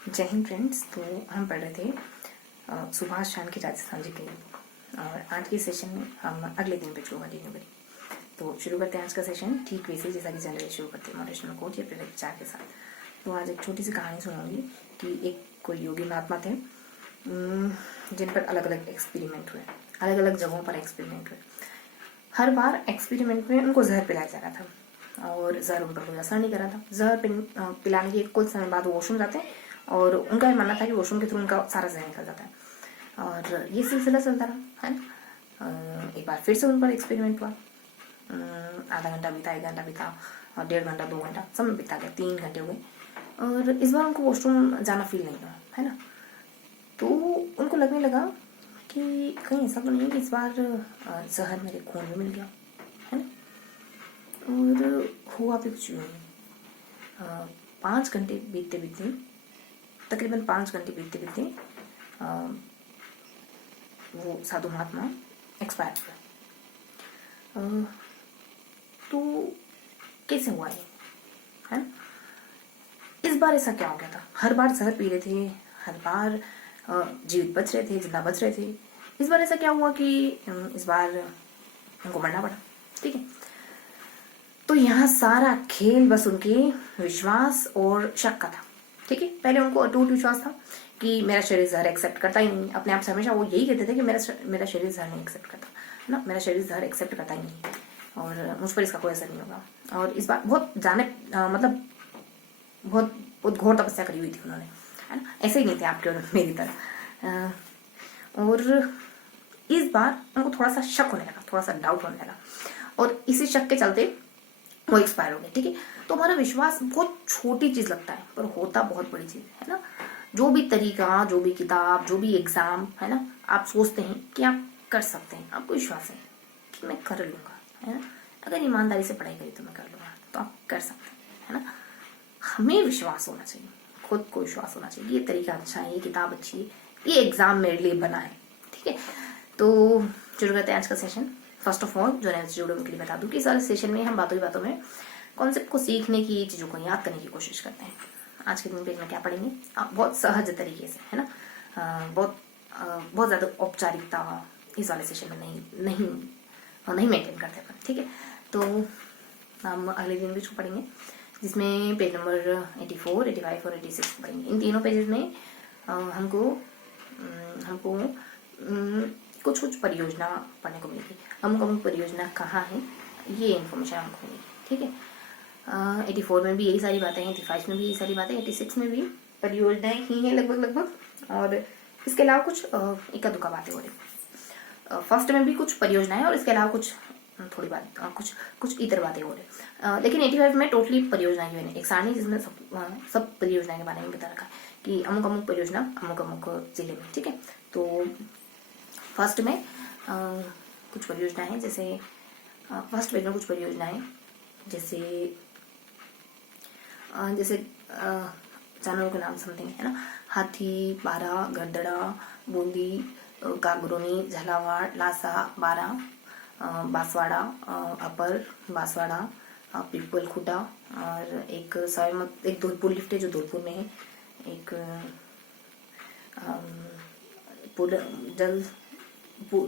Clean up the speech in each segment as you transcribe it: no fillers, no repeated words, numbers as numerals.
जय हिंद फ्रेंड्स। तो हम पढ़ रहे थे सुभाष शांति राजस्थान जी के बुक, और आज के सेशन में हम अगले दिन पे शुरू कंटिन्यू करें। तो शुरू करते हैं आज का सेशन ठीक वैसे जैसा कि जनरली शुरू करते हैं, मोटिवेशनल कोट या फिर विचार के साथ। तो आज एक छोटी सी कहानी सुनाऊंगी कि एक कोई योगी महात्मा थे जिन पर अलग अलग एक्सपेरिमेंट हुए, अलग अलग जगहों पर एक्सपेरिमेंट हुए। हर बार एक्सपेरिमेंट में उनको जहर पिलाया जा रहा था और जहर उन पर कोई असर नहीं कर रहा था। जहर पिलाने के कुछ समय बाद वो वॉशरूम जाते हैं और उनका मानना था कि वॉशरूम के थ्रू उनका सारा जहर निकल जाता है, और ये सिलसिला चलता रहा है ना। एक बार फिर से उन पर एक्सपेरिमेंट हुआ। आधा घंटा बीता, 1 घंटा बीता, और 1.5 घंटा, 2 घंटा, समय बीता गया, 3 घंटे हो गए, और इस बार उनको वॉशरूम जाना फील नहीं हुआ, है ना। तो उनको लगने लगा कि कहीं ऐसा तो नहीं है कि इस बार जहर मेरे खून में मिल गया, है ना। और हुआ भी कुछ नहीं। 5 घंटे बीतते बीतते, तकरीबन 5 घंटे बीतते बीतते वो साधु महात्मा एक्सपायर हुए। तो कैसे हुआ ये, है ना। इस बार ऐसा क्या हो गया था? हर बार जहर पी रहे थे, हर बार जीवित बच रहे थे, जिंदा बच रहे थे। इस बार ऐसा क्या हुआ कि इस बार उनको मरना पड़ा? ठीक है। तो यहाँ सारा खेल बस उनके विश्वास और शक का था। ठीक है। पहले उनको अटूट विश्वास था कि मेरा शरीर जहर एक्सेप्ट करता ही नहीं। अपने आप से हमेशा वो यही कहते थे कि मेरा शरीर जहर नहीं एक्सेप्ट करता, है ना। मेरा शरीर जहर एक्सेप्ट करता ही नहीं और मुझ पर इसका कोई असर नहीं होगा। और इस बार बहुत मतलब बहुत बहुत घोर तपस्या करी हुई थी उन्होंने, है ना। ऐसे ही नहीं थे आपके और मेरी तरह। और इस बार उनको थोड़ा सा शक होने लगा, थोड़ा सा डाउट होने लगा, और इसी शक के चलते वो एक्सपायर हो गए। ठीक है। तो हमारा विश्वास बहुत छोटी चीज लगता है पर होता बहुत बड़ी चीज है ना। जो भी तरीका, जो भी किताब, जो भी एग्जाम, है ना, आप सोचते हैं कि आप कर सकते हैं, आपको विश्वास है कि मैं कर लूंगा, है ना। अगर ईमानदारी से पढ़ाई करी तो मैं कर लूंगा, तो आप कर सकते हैं, है ना। हमें विश्वास होना चाहिए, खुद को विश्वास होना चाहिए। ये तरीका अच्छा है, ये किताब अच्छी है, ये एग्जाम मेरे लिए बना है। ठीक है। तो शुरू करते हैं आज का सेशन। फर्स्ट ऑफ ऑल जो नए जुड़े उनके लिए बता दूं कि सारे सेशन में हम बातों ही बातों में कॉन्सेप्ट को सीखने की, चीज़ों को याद करने की कोशिश करते हैं। आज के दिन पेज में क्या पढ़ेंगे? बहुत सहज तरीके से, है ना। बहुत ज़्यादा औपचारिकता इस वाले सेशन में नहीं मेंटेन करते अपन। ठीक है। तो हम अगले दिन भी पढ़ेंगे जिसमें पेज नंबर 84, 85 और 86 पढ़ेंगे। इन तीनों पेजेस में हमको कुछ कुछ परियोजना पढ़ने को मिलेगी। अमुक परियोजना कहाँ है, ये इन्फॉर्मेशन हमको मिलेगी। ठीक है। 84 में भी यही सारी बातें हैं, 85 में भी यही सारी बातें, 86 में भी परियोजनाएं ही हैं लगभग, और इसके अलावा कुछ इक्का दुक्का बातें हो रही। फर्स्ट में भी कुछ परियोजनाएं और इसके अलावा कुछ थोड़ी बात, कुछ इतर बातें हो रही। लेकिन 85 में टोटली परियोजना की बनी एक सारणी जिसमें सब परियोजना के बारे में बता रखा है कि अमुक परियोजना अमुक जिले में। ठीक है। तो फर्स्ट में कुछ परियोजनाएं हैं, जैसे फर्स्ट पेज में कुछ परियोजनाएं जैसे जानवरों के नाम समथिंग, है ना। हाथी, बारा, गरदड़ा, बूंदी, कागरोनी, झालावाड़, लासा, बारा, बांसवाड़ा, अपर बांसवाड़ा, पीपल खुटा, और एक धौलपुर लिफ्ट है जो धौलपुर में है, एक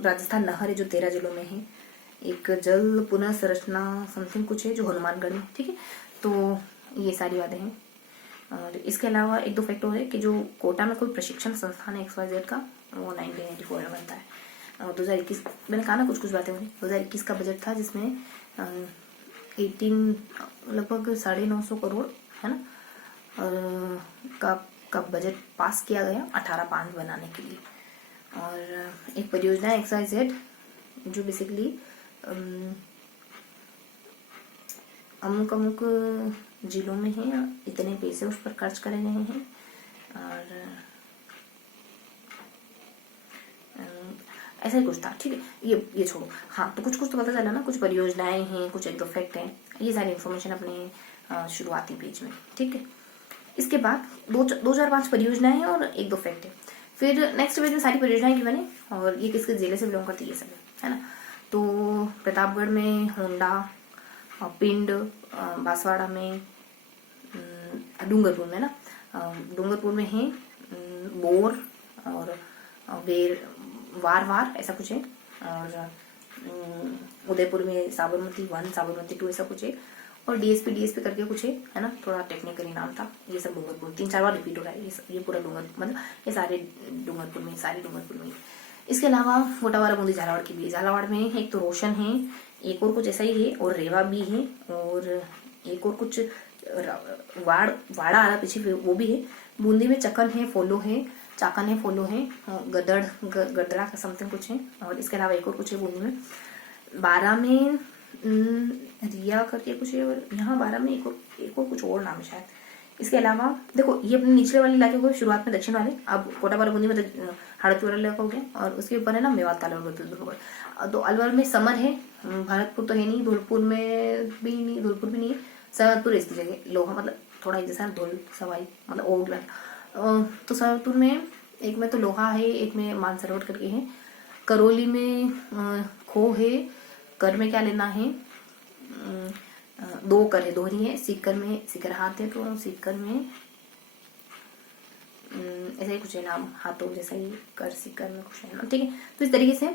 राजस्थान नहर है जो 13 जिलों में है, एक जल पुनः संरचना समथिंग कुछ है जो हनुमानगढ़ में। ठीक है। तो ये सारी बातें हैं। और इसके अलावा 1-2 फैक्ट और है कि जो कोटा में कोई प्रशिक्षण संस्थान है XYZ का, वो 1984 में बनता है। 2021 मैंने कहा ना कुछ बातें होंगी। 2021 का बजट था जिसमें 18 लगभग 950 करोड़, है ना, का बजट पास किया गया 18 बांध बनाने के लिए। और एक परियोजना है XYZ जो बेसिकली अमुक जिलों में है, इतने पैसे उस पर खर्च करे गए हैं, और ऐसा ही कुछ था। ठीक है। ये छोड़ो। हाँ, तो कुछ तो पता चला ना, कुछ परियोजनाएं हैं, कुछ 1-2 फैक्ट हैं, ये सारी इन्फॉर्मेशन अपने शुरुआती पेज में। ठीक है। इसके बाद 2-4-5 परियोजनाएं हैं और 1-2 फैक्ट है। फिर नेक्स्ट पेज में सारी परियोजनाएं की बने और ये किसके जिले से बिलोंग करती है, ये सब है ना। तो प्रतापगढ़ में होंडा, पिंड, बांसवाड़ा में, डूंगरपुर में ना, डूंगरपुर में है बोर और वेर वार वार ऐसा कुछ है, और उदयपुर में साबरमती 1 साबरमती 2 ऐसा कुछ है, और डीएसपी करके कुछ है ना, थोड़ा टेक्निकली नाम था। ये सब डूंगरपुर 3-4 बार रिपीट हो रहा है ये पूरा डूंगर, मतलब ये सारे डूंगरपुर में। इसके अलावा गोटावाला बूंदी झालावाड़ की भी है। झालावाड़ में एक तो रोशन है, एक और कुछ ऐसा ही है, और रेवा भी है, और एक और कुछ वाड़ा आ रहा पीछे वो भी है। बूंदी में चकन है, फोलो है, चाकन है, फोलो है, गडरा का समथिंग कुछ है, और इसके अलावा एक और कुछ है बूंदी में। 12 में रिया करके कुछ है, और यहाँ 12 में एक और कुछ और नाम है शायद। इसके अलावा देखो ये अपने निचले वाले इलाके को शुरुआत में दक्षिण वाले, अब कोटावाला बूंदी में हड़दपुर वाला इलाका हो गया, और उसके ऊपर है ना मेवात अलवर। तो अलवर में समर है, भरतपुर तो है नहीं, धौलपुर में भी नहीं, धौलपुर भी नहीं है, सरहदपुर इसकी जगह लोहा, मतलब थोड़ा एक जैसा धौल सवाई मतलब ओल्ड। तो सरहदपुर में एक में तो लोहा है, एक में मानसरोवर करके है, करौली में खो है, कर में क्या लेना है 2 कर है, दोहरी है, सीकर में सीकर हाथ है, तो सीकर में ऐसा ही कुछ है नाम, हाथों जैसा ही कर सीकर में कुछ है नाम, ठीक है। तो इस तरीके से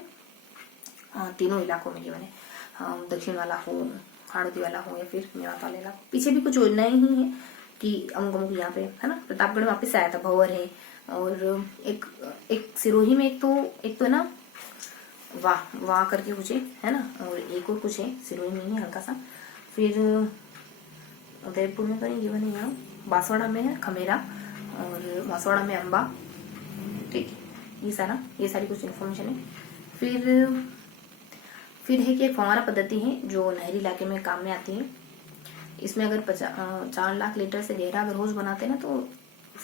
तीनों इलाकों में गिवन है, दक्षिण वाला हो, हाड़ौती वाला हो, या फिर मेवात वाला इलाका। पीछे भी कुछ योजनाएं ही हैं कि अमुक अमुक यहाँ पे है ना, प्रतापगढ़ में वापस आया था, भंवर है, और एक सिरोही में एक तो है ना वाह करके कुछ है ना, और एक और कुछ है सिरोही में ही हल्का सा। फिर उदयपुर में तो नहीं गिवन है, यहाँ बांसवाड़ा में है खमेरा, और बांसवाड़ा में अम्बा, ठीक है। ये सारी कुछ इन्फॉर्मेशन है। फिर है कि एक फव्वारा पद्धति है जो नहरी इलाके में काम में आती है। इसमें अगर 4 लाख लीटर से गहरा अगर होज बनाते हैं ना, तो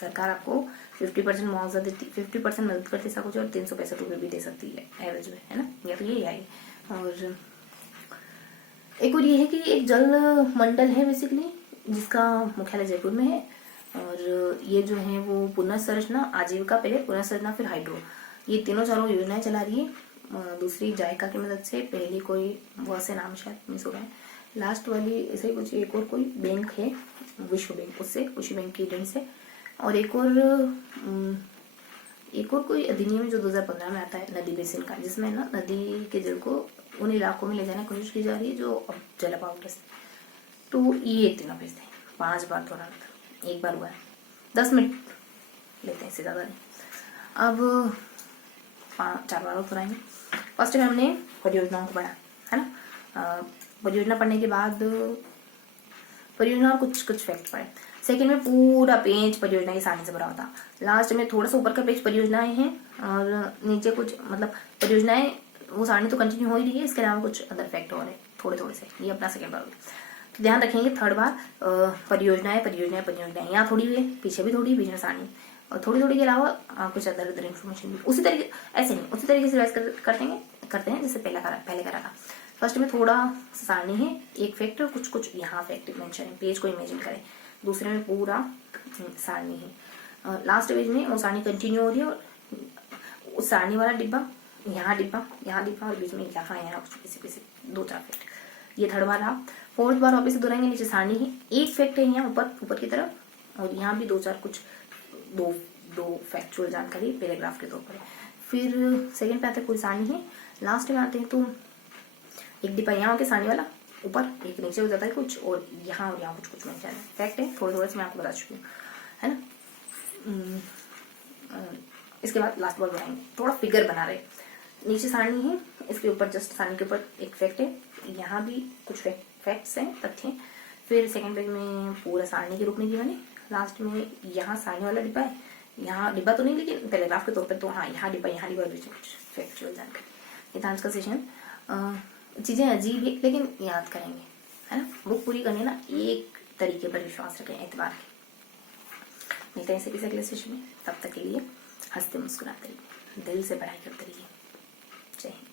सरकार आपको 50% मुआवजा देती, 50% मदद करती ऐसा कुछ, और 365 रुपये भी दे सकती है एवरेज में, है ना, या तो यही आई। और एक और ये है कि एक जल मंडल है बेसिकली, जिसका मुख्यालय जयपुर में है, और ये जो है वो पुनर्संरचना, आजीविका पहले, पुनर्संरचना फिर हाइड्रो, ये चारों योजनाएं चला रही है। दूसरी जायका की मदद से, पहली कोई वो से नाम शायद मिस हो रहा है, लास्ट वाली ऐसे ही कुछ एक और कोई बैंक है विश्व बैंक, उससे विश्व बैंक की ऋण से, और एक और कोई अधिनियम जो 2015 में आता है नदी बेसिन का, जिसमें ना नदी के जल को उन इलाकों में ले जाने की कोशिश की जा रही है जो अब जल अभाव ग्रस्त। तो ये तीनों भेजते हैं 5 बार, थोड़ा एक बार हुआ है, 10 मिनट लेते हैं, इससे ज़्यादा नहीं। अब 4 बार और दोहराएंगे। फर्स्ट में हमने परियोजनाओं को पढ़ा, है ना, परियोजना पढ़ने के बाद परियोजना और कुछ फैक्ट पढ़े। सेकंड में पूरा पेज परियोजना की सारणी से भरा होता। लास्ट में थोड़ा सा ऊपर का पेज परियोजनाएं हैं, और नीचे कुछ मतलब परियोजनाएं, वो सारणी तो कंटिन्यू हो ही रही है, इसके अलावा कुछ अदर फैक्ट और है थोड़े से। ये अपना सेकंड बार हो गया। तो ध्यान रखेंगे थर्ड बार परियोजनाएं, यहाँ थोड़ी हुई है, पीछे भी थोड़ी, बीच में सारणी, और थोड़ी के अलावा कुछ अदर इन्फॉर्मेशन भी उसी तरीके से रिवाइज करते हैं जैसे पहले करा था। फर्स्ट में थोड़ा सारणी है, एक फैक्ट और कुछ यहाँ फैक्ट मेंशन है, पेज को इमेजिन करें। दूसरे में पूरा सारणी है, लास्ट पेज में वो सारणी कंटिन्यू हो रही है, और उस सारणी वाला डिब्बा, यहाँ डिब्बा, और बीच में यहाँ कुछ पीछे 2-4 फैक्ट। ये थर्ड बार रहा। फोर्थ बार वापस से दोहराएंगे, नीचे सारणी है, एक फैक्ट है यहाँ ऊपर की तरफ, और यहाँ भी 2-4 कुछ दो फैक्चुअल जानकारी पैराग्राफ के तौर पर। फिर सेकंड पे आते हैं कोई सारणी है, लास्ट में आते हैं तो एक डिब्बा यहाँ के सारणी वाला, ऊपर एक नीचे हो जाता है कुछ, और यहाँ कुछ मिल जाता है। फैक्ट है, थोड़े से मैं आपको बता चुकी हूँ, है ना। इसके बाद लास्ट बार बनाएंगे, थोड़ा फिगर बना रहे, नीचे सारणी है, इसके ऊपर जस्ट सारणी के ऊपर एक फैक्ट है, यहाँ भी कुछ फैक्ट्स हैं, तथ्य। फिर सेकंड पेज में पूरा सारणी के रूप में दिया है, लास्ट में यहाँ सारणी वाला डिब्बा है, यहाँ डिब्बा तो नहीं लेकिन पैराग्राफ के तौर पर, तो हाँ यहाँ डिब्बा बीच में कुछ फैक्चुअल जानकारी। ये था आज का सेशन। चीजें अजीब है लेकिन याद करेंगे, है ना। बुक पूरी करनी ना, एक तरीके पर विश्वास रखें, एतबार के। मिलते हैं इसे किसी अगले सेशन में, तब तक के लिए हंसते मुस्कुराते रहिए, दिल से पढ़ाई करते रहिए। जय हिंद।